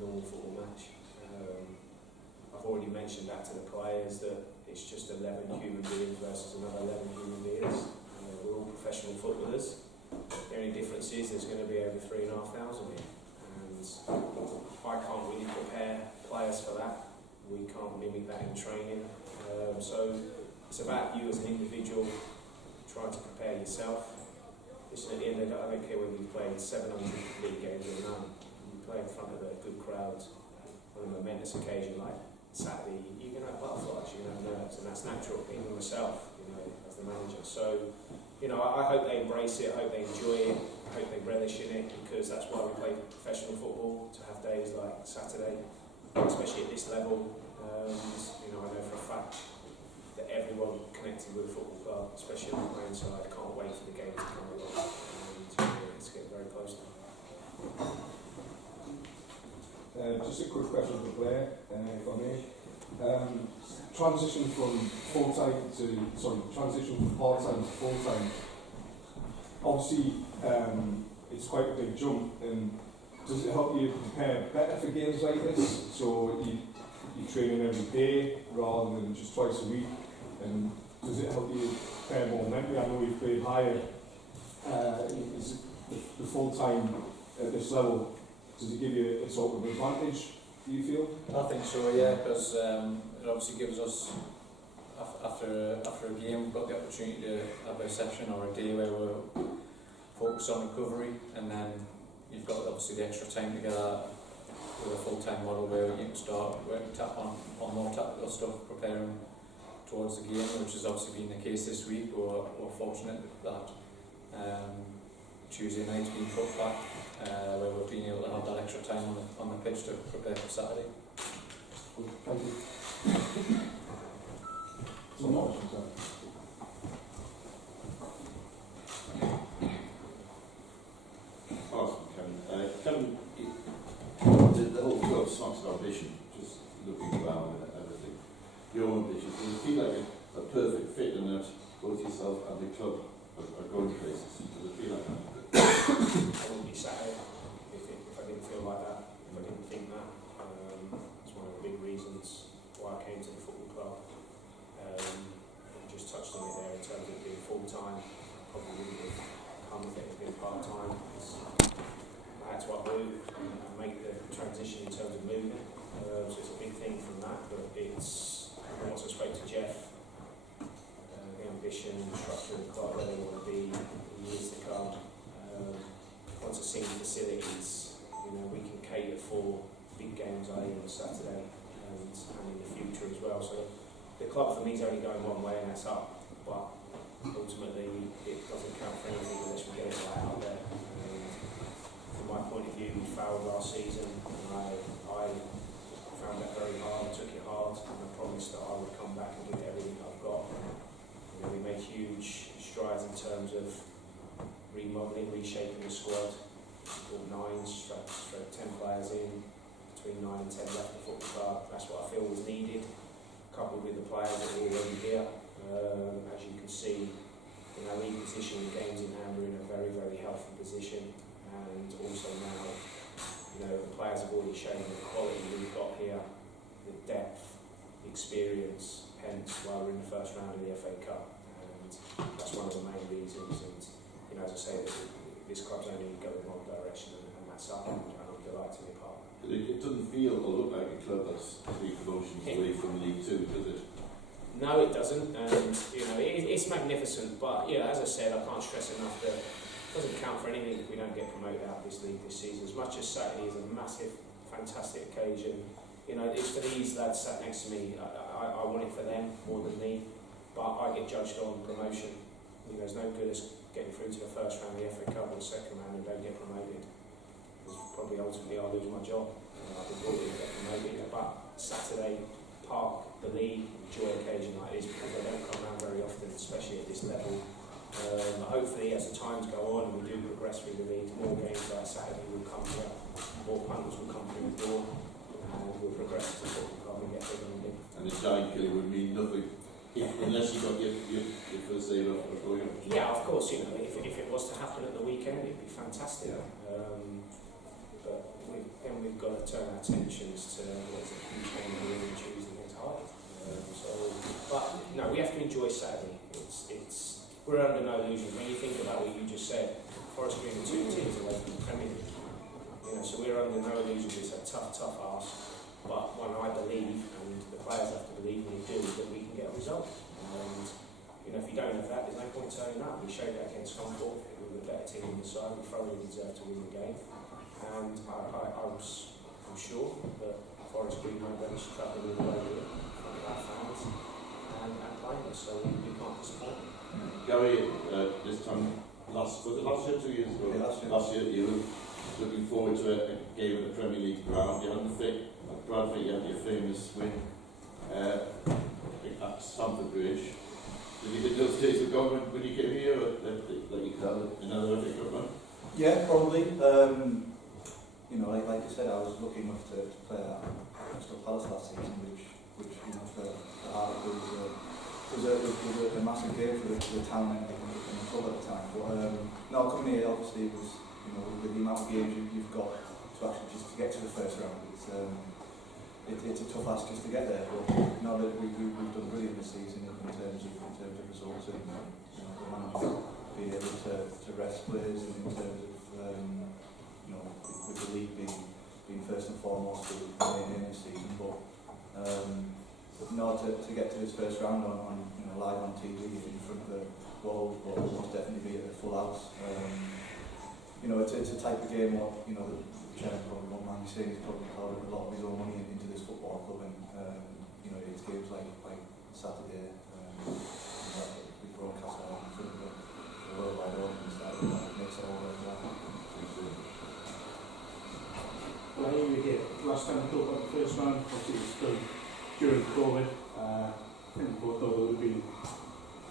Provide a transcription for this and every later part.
normal football match. I've already mentioned that to the players, that it's just 11 human beings versus another 11 human beings. We're all professional footballers. The only difference is there's going to be over 3,500 here, and I can't really prepare players for that. We can't mimic that in training. So it's about you as an individual trying to prepare yourself. Listen, at the end of the day, I don't care whether you've played 700 league games or none. You play in front of a good crowd on a momentous occasion like Saturday, you're going to have butterflies, you're going to have nerves, and that's natural, even myself, as the manager. So, I hope they embrace it, I hope they enjoy it, I hope they relish in it, because that's why we play professional football, to have days like Saturday, especially at this level. I know for a fact that everyone connected with the football club, especially on the playing side, can't wait for the game to come along, and it's getting very close now. Just a quick question for Blair, if I may. Transition from part-time to full-time. Obviously, it's quite a big jump, and does it help you prepare better for games like this? So you're training every day rather than just twice a week, and does it help you prepare more mentally? I know you've played higher. Is the full-time at this level, does it give you a sort of advantage, do you feel? I think so, yeah, because it obviously gives us, after a game, we've got the opportunity to have a session or a day where we're focused on recovery, and then you've got obviously the extra time together with a full-time model where you can start working on more tactical stuff, preparing towards the game, which has obviously been the case this week. We're fortunate that Tuesday night's been put back, where we've been able to have that extra time on the pitch to prepare for Saturday. Thank you. So much. Awesome, Kevin. Kevin, the whole club smacks of ambition, just looking around and everything. Your ambition, does it feel like a perfect fit in that both yourself and the club are going places? Does it feel like that? I wouldn't be Saturday if I didn't feel like that, if I didn't think that. It's one of the big reasons why I came to the football club. I just touched on it there in terms of being full-time. I probably wouldn't have come if it had been part-time. I had to uproot and make the transition in terms of movement. So it's a big thing from that, but it's, once I spoke to Jeff, the ambition and the structure of the club, where they want to be in years to come. Once I've seen the facilities, we can cater for big games like on Saturday and in the future as well. So the club for me is only going one way, and that's up. But ultimately, it doesn't count for anything unless we get it right out there. From my point of view, we failed last season, and I found that very hard. I took it hard, and I promised that I would come back and give it everything I've got. We made huge strides in terms of remodelling, reshaping the squad. We brought 9 straight 10 players in, between 9 and 10 left the football club. That's what I feel was needed, coupled with the players that are already here. As you can see, we position the games in hand, we're in a very, very healthy position, and also now, the players have already shown the quality we've got here, the depth, the experience, hence why we're in the first round of the FA Cup, and that's one of the main reasons. And as I say, this club's only going one direction, and that's up, and I'm delighted to be part of it. It doesn't feel or look like a club that's 3 promotions away from League 2, does it? No, it doesn't, and it's magnificent, but as I said, I can't stress enough that it doesn't count for anything if we don't get promoted out of this league this season. As much as Saturday is a massive, fantastic occasion, it's for these lads sat next to me. I want it for them more than me, but I get judged on promotion. There's no good as getting through to the first round of the FA Cup or the second round and don't get promoted. Because probably ultimately I'll lose my job. I've been brought in to get promoted, but Saturday, park the league, enjoy an occasion like this, because they don't come around very often, especially at this level. Hopefully, as the times go on and we do progress through the league, more games like Saturday will come here, more punters will come through the door, and we'll progress as a football club and get bigger and bigger. And the giant killer would mean nothing unless you got your first aid of going up. Yeah, of course. If it was to happen at the weekend, it'd be fantastic. But we've got to turn our intentions to there's a huge game here on Tuesday against Hyde. But no, we have to enjoy Saturday. We're under no illusion. When you think about what you just said, Forest Green are 2 teams away from the Premier League. So we're under no illusion. It's a tough ask. But one I believe, and the players have to believe, and we do, that we can get a result. And if you don't have that, there's no point turning up. We showed that against Scunthorpe. We were the better team on the side. We thoroughly deserved to win the game. And I'm sure that Forest Green won't relish travelling all the way here in front of our fans and playing us. So we can't disappoint. Gary, this time, was it last year, 2 years ago? Yeah, last year, you were looking forward to a game in the Premier League ground. You had the Bradford, you had your famous win at Stamford Bridge. Did you think those days were gone when you came here, or like you could have another FA Cup run? Yeah, probably. Like you said, I was lucky enough to play at Crystal Palace last season, which for Hartlepool was a massive game for the town and the club at the time. But coming here obviously was, with the amount of games you've got to actually just to get to the first round, it's a tough ask just to get there. But now that we've done brilliant this season in terms of results and the manager being able to rest players and in terms of with the league being first and foremost the main aim this season. But to get to this first round on live on TV in front of the world will most definitely be a full house. It's a type of game what the chairman probably won't mind me saying he's probably poured a lot of his own money into this football club, and it's games like Saturday we broadcast out in front of the worldwide audience that makes it all worthwhile. Well, I knew we hit last time we talked about the first round, obviously it was still during COVID. I think we both thought there would have been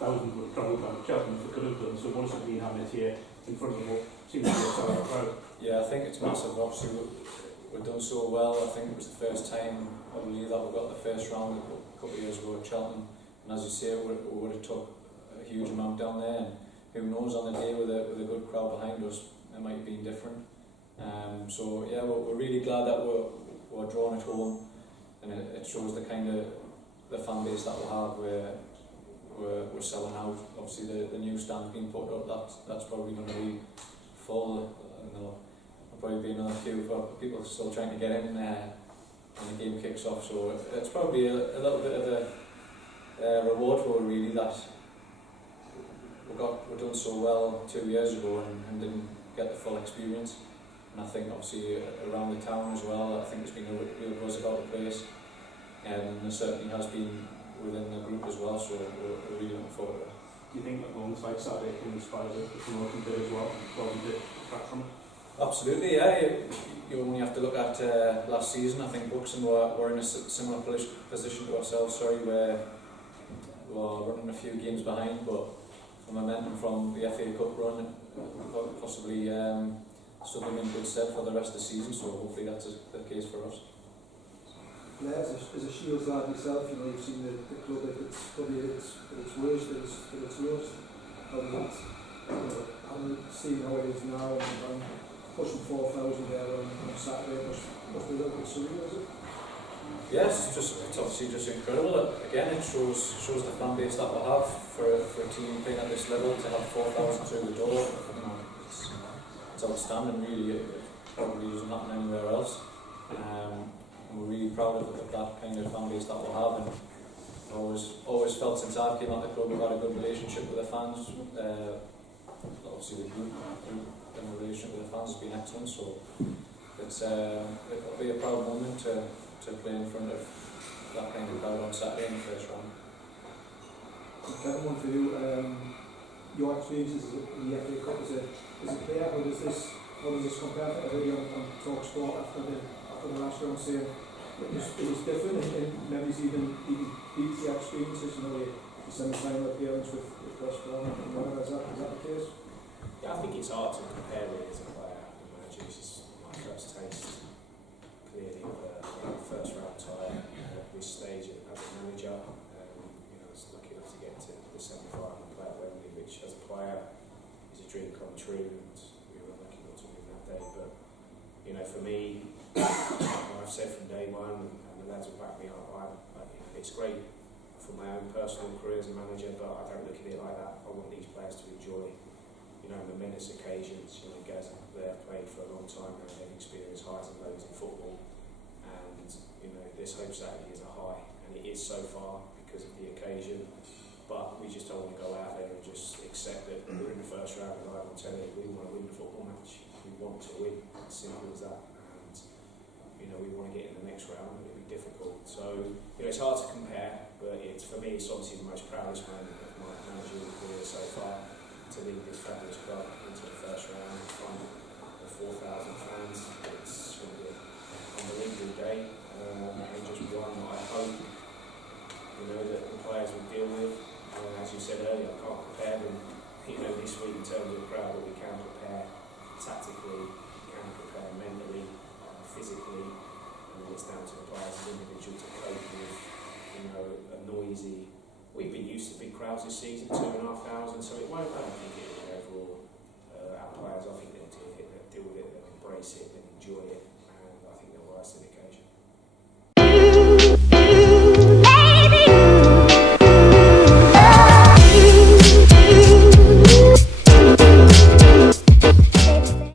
thousands would have travelled down to Cheltenham if we could have done, so once it's been having it here in front of what seems to be a solid crowd. Yeah, I think it's massive. Obviously, we've done so well. I think it was the first time, I believe, that we got the first round a couple of years ago at Cheltenham. And as you say, we would have took a huge amount down there. And who knows, on the day with a good crowd behind us, it might have been different. So yeah, we're really glad that we're drawn at home, and it shows the kind of the fan base that we'll have where we're selling out. Obviously, the new stand being put up, that's probably going to be full. There'll probably be another few for people still trying to get in when the game kicks off. So it's probably a little bit of a reward for really that we're done so well 2 years ago and didn't get the full experience. And I think obviously around the town as well, I think there's been a real buzz about the place, and there certainly has been within the group as well, so we're really looking forward to it. Do you think that moments like Saturday can inspire the promotion bid as well, and probably did back from it? Absolutely, yeah. You only have to look at last season. I think Buxton were in a similar position to ourselves, where we were running a few games behind, but the momentum from the FA Cup run possibly stood them in good stead for the rest of the season, so hopefully that's the case for us. Blair, as a Shields lad yourself, you've seen the club at its probably at its worst, at its worst. Having seen how it is now and pushing 4,000 there on Saturday must be a little bit surreal, is it? Yes, it's obviously just incredible. Again, it shows the fan base that we have for a team playing at this level to have 4,000 through the door. It's outstanding, really. It probably doesn't happen anywhere else. And we're really proud of that kind of fan base that we have. And always felt since I came out the club we've had a good relationship with the fans. Obviously the group and the relationship with the fans has been excellent. So it'll be a proud moment to play in front of that kind of crowd on Saturday in the first round. Kevin, one for you. Your experiences in the FA Cup as a player, how does this compare? I heard you on Talk Sport after the last round saying it was different and maybe even beats the experiences, the semi-final appearance with West Brom and whatever. Is that the case? Yeah, I think it's hard to compare really as a player. This is my first taste clearly of a first round tie at this stage as a manager. I was lucky enough to get to the semi-final and play at Wembley, which as a player is a dream come true, and we were lucky not to win that day. But for me, my I've said from day one, and the lads will back me up, it's great for my own personal career as a manager, but I don't look at it like that. I want these players to enjoy, momentous occasions. Guys they've played for a long time now, they've experienced highs and lows in football, and this Hope Saturday is a high, and it is so far because of the occasion. But we just don't want to go out there and just accept that we're in the first round and live on telly. We want to win the football match. We want to win. It's simple as that. And we want to get in the next round, and it'll be difficult. So it's hard to compare, but for me, it's obviously the most proudest moment of my managerial career so far, to lead this fabulous club into the first round in front of 4,000 fans. It's going to be an unbelievable day, and just one that I hope that the players will deal with. As you said earlier, I can't prepare them this week in terms of the crowd, but we can prepare tactically, we can prepare mentally, physically, and it's down to the players as individuals to cope with a noisy. We've been used to big crowds this season, 2,500, so it won't. I don't think it overall our players. I think they'll deal with it, they'll embrace it, they'll enjoy it.